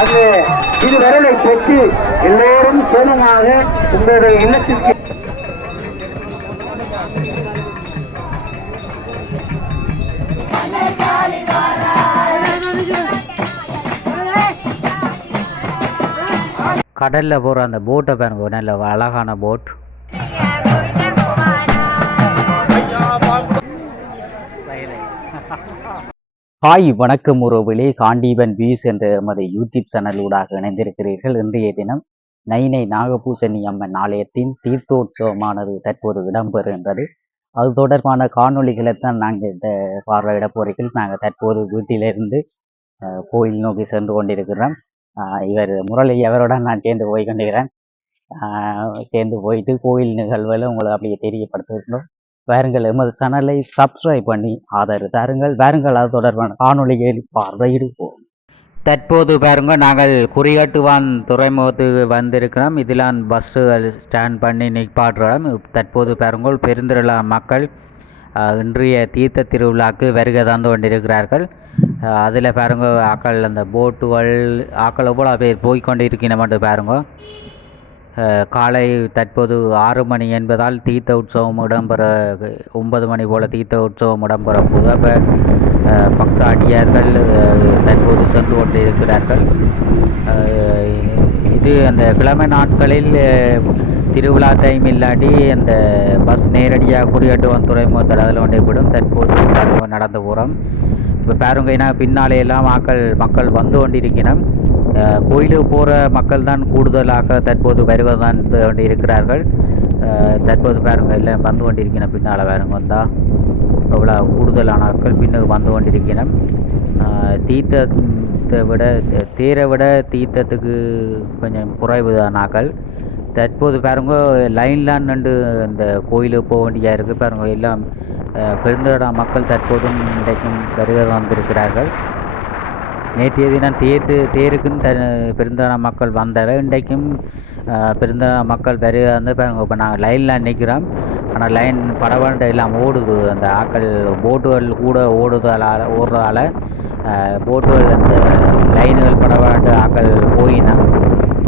அந்த இருவரலை பெற்று எல்லோரும் சேமமாக உங்களுடைய இல்லத்திற்கு கடலில் போகிற அந்த போட்டை பாருங்க, நல்ல அழகான போட். ஹாய் வணக்கம் உறவுகளே, காண்டீபன் வியூஸ் என்ற எமது யூடியூப் சேனலூடாக இணைந்திருக்கிறீர்கள். இன்றைய தினம் நைனை நாகபூசணி அம்மன் ஆலயத்தின் தீர்த்தோற்சவமானது தற்போது இடம்பெறுகின்றது. அது தொடர்பான காணொளிகளைத்தான் நாங்கள் இந்த பார்வையிட போகிறீர்கள். நாங்கள் தற்போது வீட்டிலிருந்து கோயில் நோக்கி சென்று கொண்டிருக்கிறோம். இவர் முரளி அவருடன் நான் சேர்ந்து போய் கொண்டிருக்கிறேன். சேர்ந்து போயிட்டு கோயில் நிகழ்வுகளை உங்களுக்கு அப்படியே தெரியப்படுத்துகின்றோம். வாருங்கள், எமது சேனலை சப்ஸ்கிரைப் பண்ணி ஆதரவு தாருங்கள். வாருங்கள், அது தொடர்பான காணொலிகளில் பார்வையிடுவோம். தற்போது பாருங்க, நாங்கள் குறிகாட்டுவான் துறைமுகத்துக்கு வந்திருக்கிறோம். இதிலான் பஸ்ஸுகள் ஸ்டாண்ட் பண்ணி நிற்பாடுறோம். தற்போது பாருங்கள், பெருந்திரள மக்கள் இன்றைய தீர்த்த திருவிழாக்கு வருகை தந்து கொண்டிருக்கிறார்கள். அதில் பாருங்க, ஆக்கள் அந்த போட்டுகள் ஆக்கள் எவ்வளோ பேர் போய்கொண்டு இருக்கின்ற பாருங்க. காலை தற்போது 6 மணி என்பதால் தீர்த்த உற்சவம் இடம்பெற 9 மணி போல் தீர்த்த உற்சவம் இடம்பெற போது அப்போ பக்த அடியார்கள் தற்போது சென்று கொண்டு இருக்கிறார்கள். இது அந்த கிழமை நாட்களில் திருவிழா டைம் இல்லாட்டி அந்த பஸ் நேரடியாக குறியாட்டுவான் துறைமுகத்தில் அதில் கொண்டே விடும். தற்போது நடந்து போகிறோம். இப்போ பாருங்க, ஏன்னா பின்னாலேயெல்லாம் மக்கள் வந்து கொண்டிருக்கணும். கோயிலுக்கு போகிற மக்கள் தான் கூடுதலாக தற்போது வருவதான் இருக்கிறார்கள். தற்போது பாருங்க, எல்லாம் வந்து கொண்டிருக்கணும். பின்னால் பாருங்க வந்தால் எவ்வளோ கூடுதலான மக்கள் பின்னுக்கு வந்து கொண்டிருக்கணும். தீர்த்தத்தை விட தேரை விட தீர்த்தத்துக்கு கொஞ்சம் குறைவு தானாக்கள். தற்போது பாருங்க, லைன்லாம் நின்று இந்த கோயிலுக்கு போக வேண்டியா இருக்குது. பாருங்க, எல்லாம் பெருந்தோட மக்கள் தற்போதும் இன்றைக்கும் வருகை வந்திருக்கிறார்கள். நேற்றைய தினம் தேருக்குன்னு பெருந்தான மக்கள் வந்தவை. இன்றைக்கும் பெருந்தான மக்கள் வருகை வந்து பாருங்க. இப்போ நாங்கள் லைனில் நிற்கிறோம். ஆனால் லைன் படவண்ட எல்லாம் ஓடுது. அந்த ஆக்கள் போட்டுகள் கூட ஓடுறதால போட்டுகள் அந்த லைனுகள் படவண்டு ஆக்கள் போயினா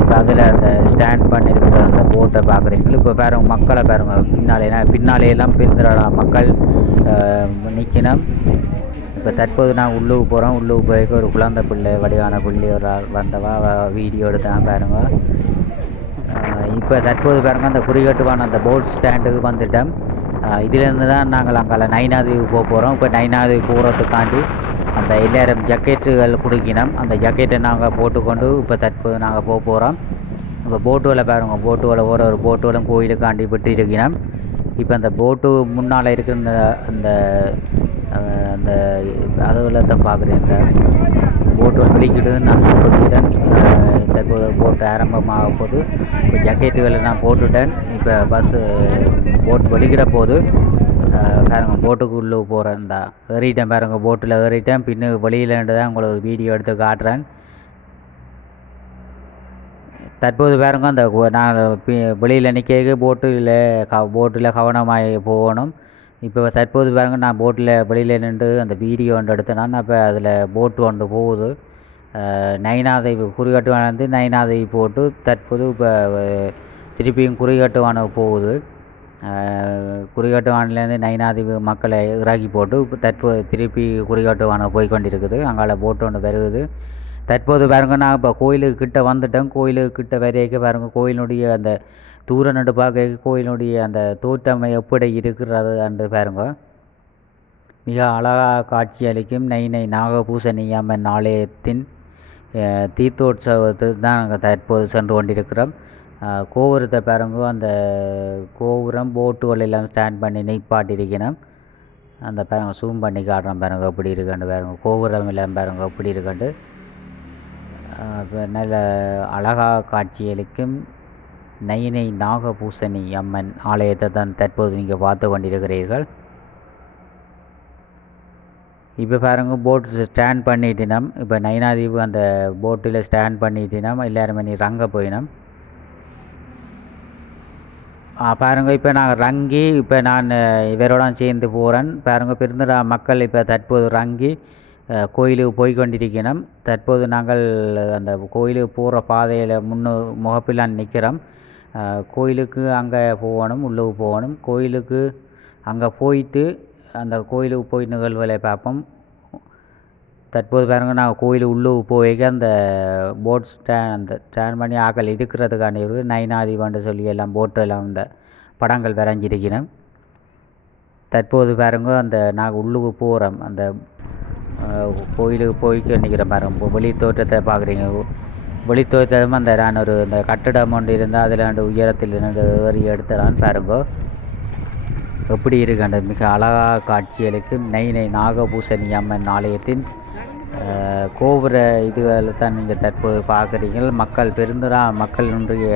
இப்போ அதில் அந்த ஸ்டாண்ட் பண்ணியிருக்கிற அந்த போட்டை பார்க்குறீங்களா. இப்போ பாருங்க, மக்களை பாருங்க, பின்னாலேயெல்லாம் பெருந்திரள மக்கள் நிற்கணும். இப்போ தற்போது நான் உள்ளுக்கு போகிறோம். உள்ளுக்கு போய்க்கு ஒரு குழந்தை பிள்ளை வடிவான பிள்ளை ஒரு வந்தவா வீடியோ எடுத்தான் பாருங்க. இப்போ தற்போது பாருங்க, அந்த குறிகட்டுவான அந்த போட் ஸ்டாண்டுக்கு வந்துட்டோம். இதிலேருந்து தான் நாங்கள் அங்கே நைனாதீவு போக போகிறோம். இப்போ நைனாதீவு போகிறதுக்காண்டி அந்த எல்லாரும் ஜக்கெட்டுகள் கொடுக்கணும். அந்த ஜக்கெட்டை நாங்கள் போட்டுக்கொண்டு இப்போ தற்போது நாங்கள் போக போகிறோம். இப்போ போட்டுகளை பாருங்க, போட்டுகளை ஒரு போட்டுகளும் கோயிலுக்காண்டி விட்டு இருக்கணும். இப்போ அந்த போட்டு முன்னால் இருக்கிற அந்த அந்த அதுகளை தான் பார்க்குறேன். இந்த போட்டுகள் வெளிக்கிட்டு நான் போட்டுவிட்டேன். தற்போது போட்டு ஆரம்பமாக போது இப்போ ஜக்கெட்டுகளை நான் போட்டுவிட்டேன். இப்போ போட் வெளிக்கிட போது பாருங்க, போட்டுக்குள்ளே போகிறேன். இந்த ஏறிட்டேன் பாருங்க, போட்டில் ஏறிட்டேன். பின்னு வெளியிலேருந்து தான் உங்களுக்கு வீடியோ எடுத்து காட்டுறேன். தற்போது பாருங்க, அந்த நான் வெளியில் நிற்க போட்டில் கவனமாக போகணும். இப்போ தற்போது பாருங்க, நான் போட்டில் வெளியில் நின்று அந்த வீடியோ ஒன்று எடுத்தேன். அப்போ அதில் போட்டு ஒன்று போகுது. நைனாதீவு குறிகாட்டுவானது நைனாதீவு போட்டு தற்போது இப்போ திருப்பியும் குறிகாட்டுவான போகுது. குறிகாட்டுவானிலேருந்து நைனாதீவு மக்களை இறக்கி போட்டு இப்போ தற்போது திருப்பி குறிகாட்டுவான போய் கொண்டிருக்குது. அங்கால போட்டு ஒன்று வருகுது. தற்போது பாருங்க, நான் இப்போ கோயிலுக்கு கிட்ட வந்துட்டேன். கோயிலுக்கு கிட்ட வரைக்கும் பாருங்க, கோயிலுடைய அந்த தூர நடு பார்க்க கோயிலுடைய அந்த தோற்றமை எப்படி இருக்கிறது என்று பாருங்க. மிக அழகாக காட்சி அளிக்கும் நைனை நாகபூசணி அம்மன் ஆலயத்தின் தீர்த்தோற்சவத்துக்கு தான் நாங்கள் தற்போது சென்று கொண்டிருக்கிறோம். கோபுரத்தை பாருங்க, அந்த கோபுரம் போட்டுகள் எல்லாம் ஸ்டாண்ட் பண்ணி நிற்பாட்டிருக்கணும். அந்த பாருங்க, சூம் பண்ணி காட்டுறோம் பாருங்க எப்படி இருக்குன்னு பாருங்க. கோபுரம் எல்லாம் பாருங்க எப்படி இருக்குண்டு நல்ல அழகாக காட்சியளிக்கும் நைனை நாகபூசணி அம்மன் ஆலயத்தை தான் தற்போது நீங்கள் பார்த்து கொண்டிருக்கிறீர்கள். இப்போ பாருங்க போட் ஸ்டாண்ட் பண்ணிட்டினோம். இப்போ நைனாதீவு அந்த போட்டில் ஸ்டாண்ட் பண்ணிட்டினோம். எல்லாருமே நீ ரங்க போயினோம். பாருங்க இப்போ நான் ரங்கி இப்போ நான் இவரோட சேர்ந்து போகிறேன். பாருங்க பெருந்தடா மக்கள் இப்போ தற்போது ரங்கி கோயிலுக்கு போய் கொண்டிருக்கணும். தற்போது நாங்கள் அந்த கோயிலுக்கு போகிற பாதையில் முகப்பிலான் நிற்கிறோம். கோயிலுக்கு அங்கே போகணும், உள்ளுக்கு போகணும். கோயிலுக்கு அங்கே போயிட்டு அந்த கோயிலுக்கு போய் நிகழ்வுகளை பார்ப்போம். தற்போது பாருங்க நாங்கள் கோயில் உள்ளுக்கு போய்க்க அந்த போட் அந்த ஸ்டாண்ட் பண்ணி ஆக்கள் இருக்கிறதுக்காண்டி நைனாதீவன்னு சொல்லி எல்லாம் போட்டெல்லாம் அந்த படங்கள் வரைஞ்சிருக்கிறோம். தற்போது பாருங்க அந்த நாங்கள் உள்ளுக்கு போகிறோம். அந்த கோயிலுக்கு போய்க்க நிற்கிறோம். பாருங்க வெளி தோற்றத்தை பார்க்குறீங்க. வெளி தோற்றம் அந்த நான் அந்த கட்டிடம் ஒன்று இருந்தால் அதில் ரெண்டு உயரத்தில் ஏறி எடுத்துறான்னு பாருங்க எப்படி இருக்கு. அந்த மிக அழகாக காட்சிகளுக்கு நெய்னை நாகபூசணி அம்மன் ஆலயத்தின் கோபுர இதுகளை தான் நீங்கள் தற்போது பார்க்குறீங்கள். மக்கள் பெருந்தரா மக்கள் இன்றைய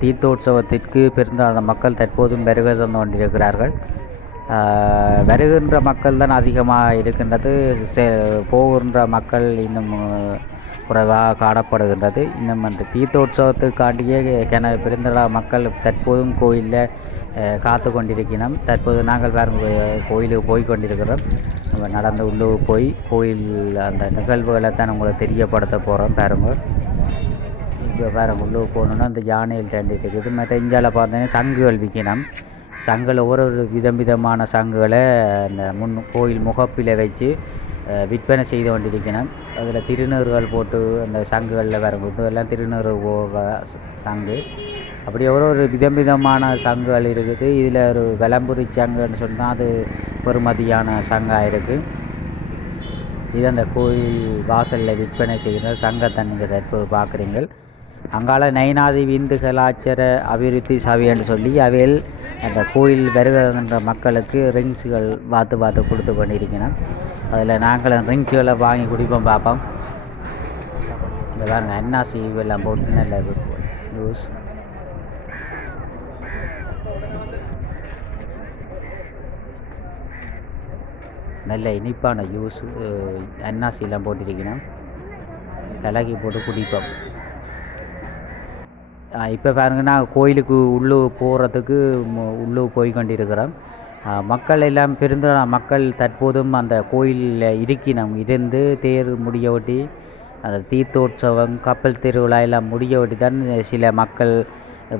தீர்த்தோற்சவத்திற்கு பெருந்தான மக்கள் தற்போதும் வருகை தந்து கொண்டிருக்கிறார்கள். வருகின்ற மக்கள் தான் அதிகமாக இருக்கின்றது. போகின்ற மக்கள் இன்னும் குறைவாக காணப்படுகின்றது. இன்னும் அந்த தீர்த்தோற்சவத்துக்காண்டியே பெருந்தரா மக்கள் தற்போதும் கோயிலில் காத்து கொண்டிருக்கிறோம். தற்போது நாங்கள் பாருங்க கோயிலுக்கு போய் கொண்டிருக்கிறோம். நம்ம நடந்து உள்ளுக்கு போய் கோயில் அந்த நிகழ்வுகளை தான் உங்களுக்கு தெரியப்படுத்த போகிறோம். பாருங்க இப்போ பாருங்க உள்ளுக்கு போகணுன்னா அந்த யானையில் ரெண்டு இருக்குது. மற்ற இந்தியாவில் பார்த்தீங்கன்னா சங்குகள் விற்கணும். சங்கில் ஒரு விதமான சங்குகளை அந்த கோயில் முகப்பில் வச்சு விற்பனை செய்து கொண்டிருக்கணும். அதில் திருநீறுகள் போட்டு அந்த சங்குகளில் வரும்போது இதெல்லாம் திருநீறு சங்கு அப்படி ஒரு விதமான சங்குகள் இருக்குது. இதில் ஒரு விளம்புரி சங்குன்னு சொன்னால் அது பெறுமதியான சங்காக இருக்குது. இது அந்த கோயில் வாசலில் விற்பனை செய்கிற சங்கத்தை நீங்கள் தற்போது பார்க்குறீங்கள். அங்கால நைனாதீவு இந்து கலாச்சார அபிவிருத்தி சபைன்னு சொல்லி அவையில் அந்த கோயில் வருகின்ற மக்களுக்கு ரிங்ஸுகள் பார்த்து கொடுத்து பண்ணியிருக்கணும். அதில் நாங்கள் ரிங்ஸுகளை வாங்கி குடிப்போம் பார்ப்போம். இந்த பாருங்க என்ஆர்சி எல்லாம் போட்டு நல்ல நியூஸ். நல்ல இனிப்பான ஜூஸ் என்ஆர்சிலாம் போட்டிருக்கணும். கலக்கி போட்டு குடிப்போம். இப்போ பாருங்கன்னா கோயிலுக்கு உள்ளுக்கு போகிறதுக்கு உள்ளுக்கு போய் கொண்டிருக்கிறோம். மக்கள் எல்லாம் பெருந்தா மக்கள் தற்போதும் அந்த கோயிலில் இருந்து தேர் முடிய ஒட்டி அந்த தீர்த்தோற்சவம் கப்பல் திருவிழா எல்லாம் முடிய ஒட்டி தான் சில மக்கள்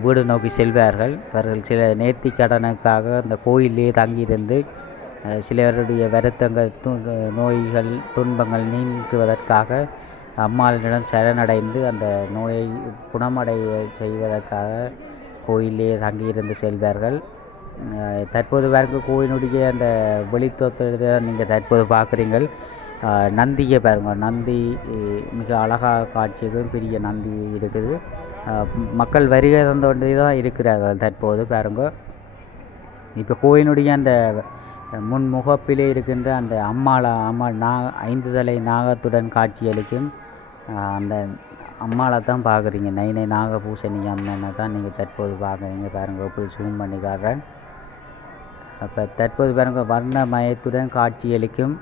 வீடு நோக்கி செல்வார்கள். அவர்கள் சில நேர்த்தி கடனுக்காக அந்த கோயிலே தங்கியிருந்து சிலருடைய வருத்தங்கள் நோய்கள் துன்பங்கள் நீங்குவதற்காக அம்மாளிடம் சரணடைந்து அந்த நோயை குணமடைய செய்வதற்காக கோயிலே தங்கியிருந்து செல்வார்கள். தற்போது வரைக்கும் கோயிலுடைய அந்த வெளித்தோற்றத்தை நீங்கள் தற்போது பார்க்குறீங்கள். நந்தியை பாருங்கள். நந்தி மிக அழகாக காட்சிக்கும் பெரிய நந்தி இருக்குது. மக்கள் வருகை தந்தோண்டே தான் இருக்கிறார்கள் தற்போது பாருங்க. இப்போ கோயிலுடைய அந்த முன்முகப்பிலே இருக்கின்ற அந்த அம்மாள் 5 தலை நாகத்துடன் காட்சியளிக்கும் அந்த அம்மாளை தான் பார்க்குறீங்க. நைனை நாகபூசணி அம்மனை தான் நீங்கள் தற்போது பார்க்குறீங்க. பாருங்கள் எப்படி ஜூம் பண்ணி காட்டுறேன். அப்போ தற்போது பாருங்கள் வர்ணமயத்துடன் காட்சியளிக்கும்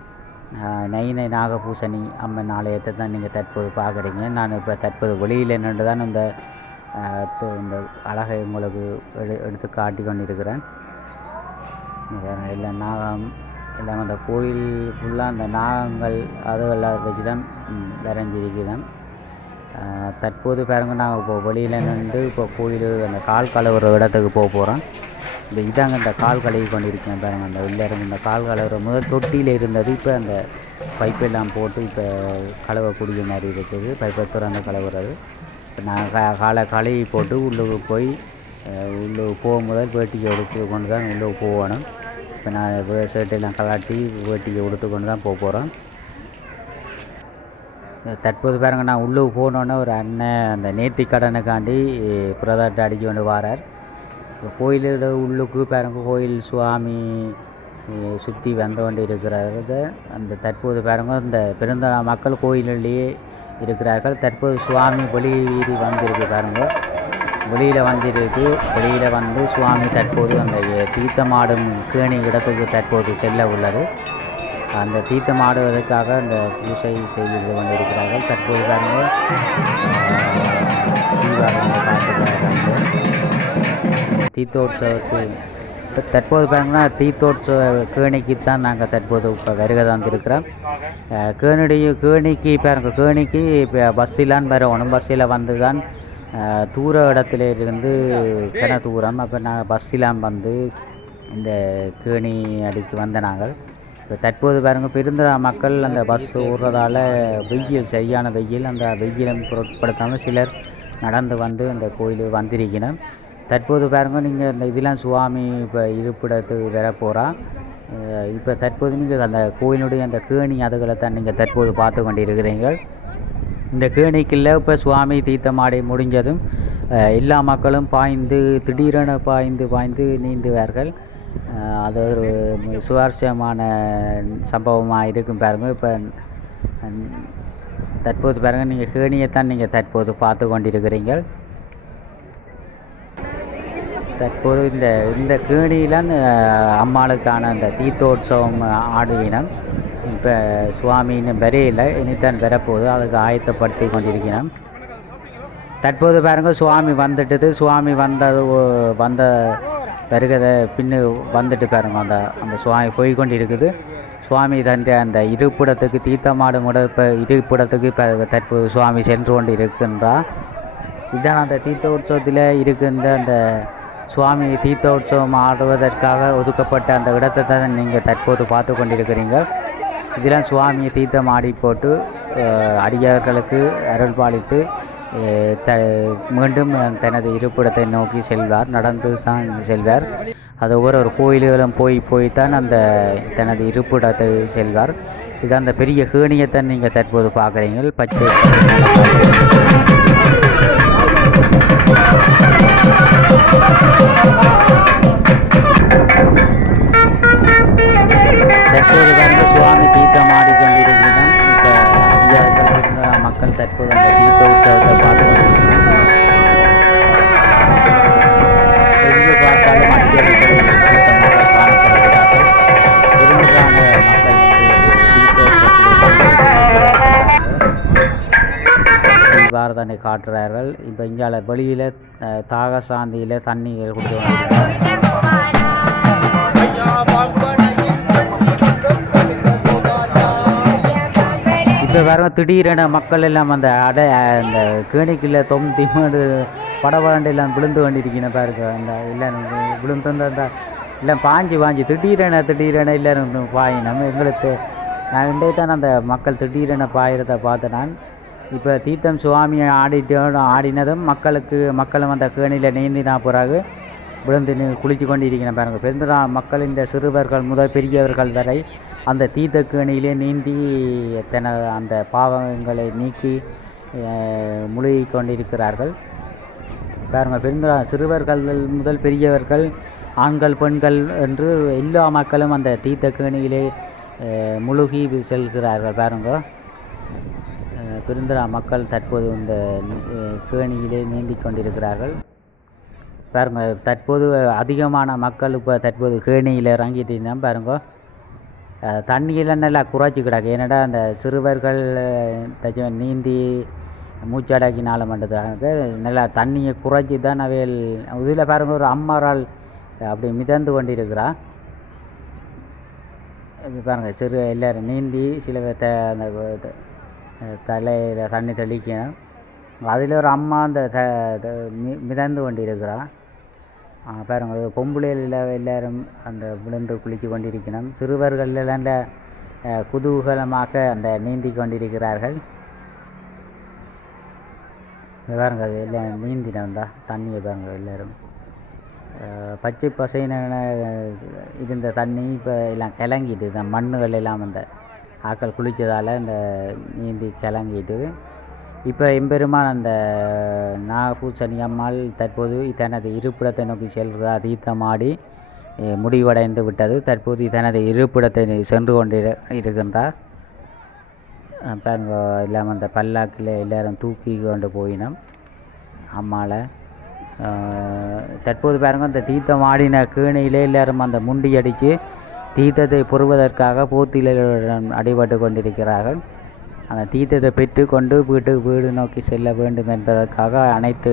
நைனை நாகபூசணி அம்மன் ஆலயத்தை தான் நீங்கள் தற்போது பார்க்குறீங்க. நான் இப்போ தற்போது வெளியில் நின்று தான் இந்த அழகை உங்களுக்கு எடுத்து காட்டி கொண்டிருக்கிறேன். எல்லாம் நாகம் எல்லாம் அந்த கோயில் ஃபுல்லாக அந்த நாகங்கள் அதுகளாக வச்சு தான் வரைஞ்சிருக்கிறேன். தற்போது பாருங்க நாங்கள் இப்போ வெளியில் நின்று இப்போ கோயில் அந்த கால் கழுவுற இடத்துக்கு போகிறோம். இதாங்க இந்த கால் கழுவி கொண்டிருக்கேன் பாருங்கள். அந்த உள்ளே இந்த கால் கழுவுற முதல் தொட்டியில் இருந்தது. இப்போ அந்த பைப்பெல்லாம் போட்டு இப்போ கழுவக்கூடிய மாதிரி இருக்குது. பைப்பை திறந்து கழுவுறது. இப்போ நான் கழுவி போட்டு உள்ளுக்கு போய் உள்ளுக்கு போகும்போது வேட்டியை எடுத்து கொண்டு தான் உள்ளுக்கு போகணும். இப்போ நான் ஷர்ட்டெல்லாம் கலாட்டி வேட்டியை உடுத்து கொண்டு தான் போகிறோம். தற்போது பாருங்க நான் உள்ளுக்கு போனோன்னே ஒரு அண்ணன் அந்த நேர்த்தி கடனுக்காண்டி புரதாட்டை அடித்து கொண்டு வாரார். கோயிலோட உள்ளுக்கு பாருங்க கோயில் சுவாமி சுற்றி வந்து கொண்டு இருக்கிறது. அந்த தற்போது பாருங்க இந்த பெருந்தா மக்கள் கோயிலிலேயே இருக்கிறார்கள். தற்போது சுவாமி வெளி வீதி வந்திருக்கு பாருங்க. வெளியில் வந்திருக்கு. வெளியில் வந்து சுவாமி தற்போது அந்த தீர்த்தமாடும் கேணி இடத்துக்கு தற்போது செல்ல உள்ளது. அந்த தீர்த்தம் ஆடுவதற்காக அந்த பூஜை செய்து கொண்டிருக்கிறார்கள். தற்போது பாருங்கள் தீபாவளி காட்டுகிறார்கள். தீர்த்தோற்சவத்தில் தற்போது பாருங்கன்னா தீர்த்தோற்சவ கேணிக்குத்தான் நாங்கள் தற்போது இப்போ வருகை தந்திருக்கிறோம். கேணிக்கு பாருங்க, கேணிக்கு இப்போ பஸ்ஸிலான்னு வரணும். பஸ்ஸில் வந்து தான் தூர இடத்துல இருந்து கிண தூரம். அப்போ நாங்கள் பஸ்ஸிலாம் வந்து இந்த கேணி அடிக்கு வந்த நாங்கள். இப்போ தற்போது பாருங்கள் பெருந்திரா மக்கள் அந்த பஸ் ஓடுறதால வெயில், சரியான வெயில். அந்த வெயிலும் பொருட்படுத்தாமல் சிலர் நடந்து வந்து இந்த கோயிலுக்கு வந்திருக்கணும். தற்போது பாருங்கள் நீங்கள் இந்த இதெல்லாம் சுவாமி இப்போ இருப்பிடத்துக்கு வர போகிறா. இப்போ தற்போது நீங்கள் அந்த கோயிலுடைய அந்த கேணி அதுகளை தான் நீங்கள் தற்போது பார்த்து கொண்டிருக்கிறீர்கள். இந்த கேணிக்குள்ள இப்போ சுவாமி தீர்த்தமாடி முடிஞ்சதும் எல்லா மக்களும் பாய்ந்து திடீரென பாய்ந்து நீந்துவார்கள். அது ஒரு சுவாரஸ்யமான சம்பவமாக இருக்கும் பாருங்கள். இப்போ தற்போது பாருங்கள் நீங்கள் கேணியைத்தான் நீங்கள் தற்போது பார்த்து கொண்டிருக்கிறீர்கள். தற்போது இந்த கேணியில் அம்மாளுக்கான அந்த தீர்த்தோற்சவம் ஆடுவினம். இப்போ சுவாமி இன்னும் வரையில் இனித்தான் வரப்போகுது, அதுக்கு ஆயத்தப்படுத்தி கொண்டிருக்கிறோம். தற்போது பாருங்கள் சுவாமி வந்துட்டது. சுவாமி வந்த வருகதை பின்னு வந்துட்டு பாருங்கள் அந்த சுவாமி போய்கொண்டு இருக்குது. சுவாமி தன்ற அந்த இருப்பிடத்துக்கு தீர்த்தமாடும் இப்போ இருப்பிடத்துக்கு இப்போ தற்போது சுவாமி சென்று கொண்டு இருக்கின்றார். இதுதான் அந்த தீர்த்தோற்சவத்தில் இருக்கின்ற அந்த சுவாமி தீர்த்தோற்சவம் ஆடுவதற்காக ஒதுக்கப்பட்ட அந்த இடத்தை தான் நீங்கள் தற்போது பார்த்து கொண்டிருக்கிறீங்க. இதெல்லாம் சுவாமியை தீர்த்தம் ஆடி போட்டு அடியார்களுக்கு அருள் பாலித்து மீண்டும் தனது இருப்பிடத்தை நோக்கி செல்வார். நடந்து தான் செல்வார். அது ஒவ்வொரு கோயில்களும் போய்த்தான் அந்த தனது இருப்பிடத்தை செல்வார். இது அந்த பெரிய கேணியைத்தான் நீங்கள் தற்போது பார்க்குறீங்க. பச்சை தற்போது வந்து சுவாமி தீர்த்தம் ஆடிக்கொண்டிருக்கிறோம். இப்போ ஐயாயிரத்தில் மக்கள் தற்போது அந்த தீர்த்த உற்சவத்தை பார்த்து கொண்டிருக்கிறோம். எங்கு பார்த்தாலும் அடியார்கள் கூட்டமாக காணப்படுகிறார்கள். பெரும்பாலான மக்கள் தீர்த்த உற்சவத்தில் பாரதனை காட்டுறார்கள். இப்போ இங்கே வெளியில் தாக சாந்தியில் தண்ணீர் கொடுத்து இப்போ வேறு திடீரென மக்கள் எல்லாம் அந்த அந்த கேணிக்குள்ள திமுண்டு படவாண்டு எல்லாம் விழுந்து கொண்டிருக்கணும் பாருங்க. அந்த எல்லோரும் விழுந்து அந்த எல்லாம் பாஞ்சு திடீரென எல்லோரும் பாயினோம். எங்களுக்கு நான் இன்றைய தான் அந்த மக்கள் திடீரென பாயிரத்தை பார்த்து நான் இப்போ தீர்த்தம் சுவாமியை ஆடினதும் மக்களும் அந்த கேணியில் நீந்தினா பிறகு விழுந்து குளித்து கொண்டு இருக்கிறேன் பாருங்கள். பெருந்தா மக்கள் இந்த சிறுவர்கள் முதல் பெரியவர்கள் வரை அந்த தீர்த்த கேணியிலே நீந்தி அந்த பாவங்களை நீக்கி முழுகி கொண்டிருக்கிறார்கள் பாருங்கள். பெருந்தா சிறுவர்கள் முதல் பெரியவர்கள், ஆண்கள் பெண்கள் என்று எல்லா மக்களும் அந்த தீர்த்த கேணியிலே முழுகி செல்கிறார்கள் பாருங்க. பெருந்திரா மக்கள் தற்போது இந்த கேணியிலே நீந்தி கொண்டிருக்கிறார்கள் பாருங்க. தற்போது அதிகமான மக்கள் இப்போ தற்போது கேணியில் இறங்கிட்டீங்கன்னா பாருங்க. தண்ணியெல்லாம் நல்லா குறைச்சி கிடக்கு. ஏன்னாடா அந்த சிறுவர்கள் நீந்தி மூச்சடக்கினால மட்டும்தாங்க நல்லா தண்ணியை குறைச்சி தான் அவையில் இதில் பாருங்க. ஒரு அம்மாரால் அப்படி மிதந்து கொண்டிருக்கிறா பாருங்கள். எல்லோரும் நீந்தி சில அந்த தலையில் தண்ணி தெளிக்கணும். அதில் ஒரு அம்மா அந்த மிதந்து கொண்டிருக்கிறான் பாருங்க. பொம்பளையில் எல்லோரும் அந்த விழுந்து குளித்து கொண்டிருக்கணும். சிறுவர்கள் எல்லாம் குதூகலமாக அந்த நீந்தி கொண்டிருக்கிறார்கள் பாருங்க. எல்லாம் நீந்தினம் தான் தண்ணியை பாருங்க. எல்லோரும் பச்சை பசைன்னு இருந்த தண்ணி இப்போ எல்லாம் கிளங்கிட்டு இந்த மண்ணுகள் எல்லாம் அந்த ஆக்கள் குளித்ததால் இந்த நீந்தி கிளங்கிட்டு இப்போ எம்பெருமான் அந்த நாகபூசணி அம்மாள் தற்போது தனது இருப்பிடத்தை நோக்கி செல்வதா தீர்த்தமாடி முடிவடைந்து விட்டது. தற்போது தனது இருப்பிடத்தை சென்று கொண்டு இருக்கின்றார் பாருங்க. இல்லாமல் அந்த பல்லாக்கில் எல்லோரும் தூக்கி கொண்டு போயினோம் அம்மாவை. தற்போது பாருங்க அந்த தீர்த்தம் ஆடின கேணியிலே எல்லோரும் அந்த முண்டி அடித்து தீர்த்தத்தை பெறுவதற்காக போத்திலுடன் அடிபட்டு கொண்டிருக்கிறார்கள். அந்த தீர்த்தத்தை பெற்று கொண்டு வீடு நோக்கி செல்ல வேண்டும் என்பதற்காக அனைத்து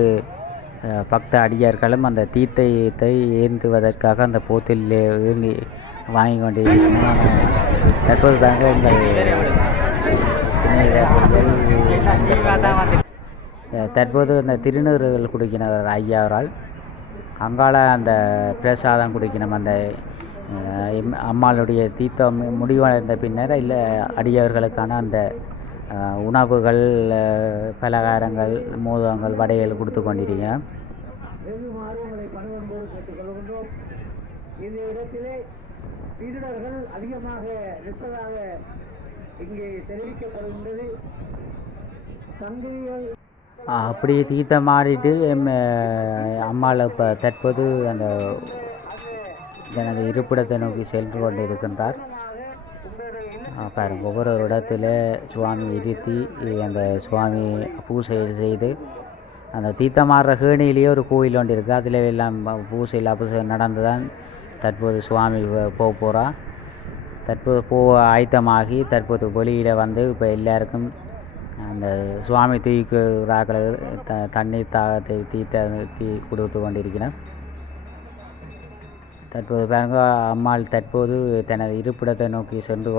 பக்த அடியார்களும் அந்த தீர்த்தத்தை ஏந்துவதற்காக அந்த போத்திலே ஏந்தி வாங்கி கொண்டிருக்கிறார். தற்போது தாங்க எங்கள் தற்போது அந்த திருநீறுகள் குடிக்கிற ஐயாவரால் அங்கால அந்த பிரசாதம் குடிக்கணும். அந்த அம்மாளுடைய தீர்த்தம் முடிவடைந்த பின்னர் இல்லை அடியவர்களுக்கான அந்த உணவுகள், பலகாரங்கள், மோதகங்கள், வடைகள் கொடுத்து கொண்டிருக்கிறோம். இந்த இடத்திலே சீடர்கள் அதிகமாக நிற்பதாக இங்கே தெரிவிக்கப்படுகின்றது. சங்கிலிகள் அப்படியே தீர்த்தம் ஆடிட்டு அம்மாவை இப்போ தற்போது அந்த தனது இருப்பிடத்தை நோக்கி சென்று கொண்டு இருக்கின்றார். பாருங்க, ஒவ்வொரு இடத்துல சுவாமி இருத்தி அந்த சுவாமி பூஜை செய்து அந்த தீர்த்தமாடுற கேணியிலேயே ஒரு கோயில் ஒன்று இருக்குது. அதில் எல்லாம் பூஜையில் அபிஷேகம் நடந்து தான் தற்போது சுவாமி போக போகிறா. தற்போது ஆயத்தமாகி தற்போது வெளியில் வந்து இப்போ எல்லாருக்கும் அந்த சுவாமி தூக்கிறாக்கள் தண்ணீர் தாகத்தை தீ கொடுத்து கொண்டிருக்கிறேன். தற்போது பாருங்க, அம்மாள் தற்போது தனது இருப்பிடத்தை நோக்கி சென்று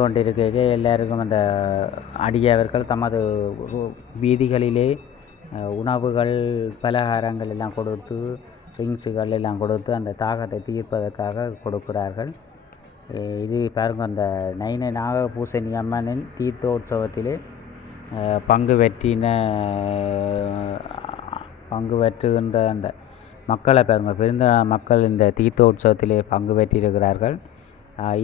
கொண்டிருக்க எல்லாருக்கும் அந்த அடியவர்கள் தமது வீதிகளிலே உணவுகள், பலகாரங்கள் எல்லாம் கொடுத்து, ட்ரிங்க்ஸுகள் எல்லாம் கொடுத்து அந்த தாகத்தை தீர்ப்பதற்காக கொடுக்கிறார்கள். இது பாருங்க, அந்த நைன நாகபூசணி அம்மனின் தீர்த்தோற்சவத்திலே பங்கு பெற்றுகின்ற அந்த மக்களை பாருங்க, பெருந்த மக்கள் இந்த தீர்த்தோற்சவத்திலே பங்கு பெற்றிருக்கிறார்கள்.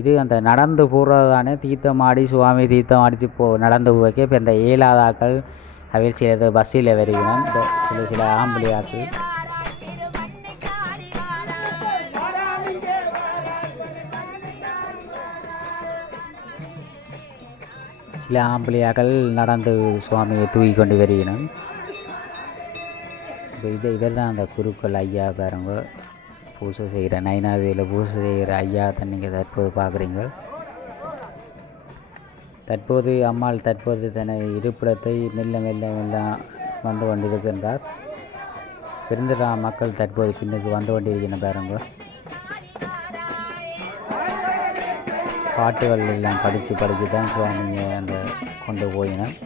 இது அந்த நடந்து போகிறதானே தீர்த்தமாடி சுவாமி தீர்த்தமாடிச்சு நடந்து போய்க்க இப்போ இந்த ஏழாதாக்கள் அவையில் சில பஸ்ஸில் வருகிறோம். சில ஆம்பளையாக்கள் நடந்து சுவாமியை தூக்கி கொண்டு வருகிறோம். இப்போ இதெல்லாம் அந்த குருக்கள் ஐயா பாருங்க, பூஜை செய்கிற நைனாதியில் பூஜை செய்கிற ஐயா தான் நீங்கள் தற்போது பார்க்குறீங்க. தற்போது அம்மாள் தற்போது தனது இருப்பிடத்தை மெல்ல வந்து கொண்டிருக்கின்றார். பெருந்திரா மக்கள் தற்போது பின்னுக்கு வந்து கொண்டிருக்கின்ற பாருங்க. பாட்டுகள் எல்லாம் படித்து தான் சுவாமிங்க அந்த கொண்டு போயினோம்.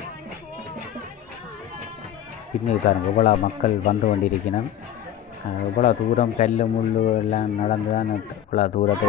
பின்னுக்கு பாருங்கள், இவ்வளோ மக்கள் வந்து கொண்டிருக்கணும். இவ்வளோ தூரம் கல் முள் எல்லாம் நடந்து தான் இவ்வளோ தூரத்தை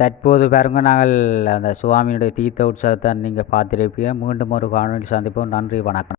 தற்போது பாருங்க, நாங்கள் அந்த சுவாமியுடைய தீர்த்த உற்சவத்தை நீங்கள் பார்த்துருப்பீங்க. மீண்டும் ஒரு காணொலி சந்திப்போம். நன்றி, வணக்கம்.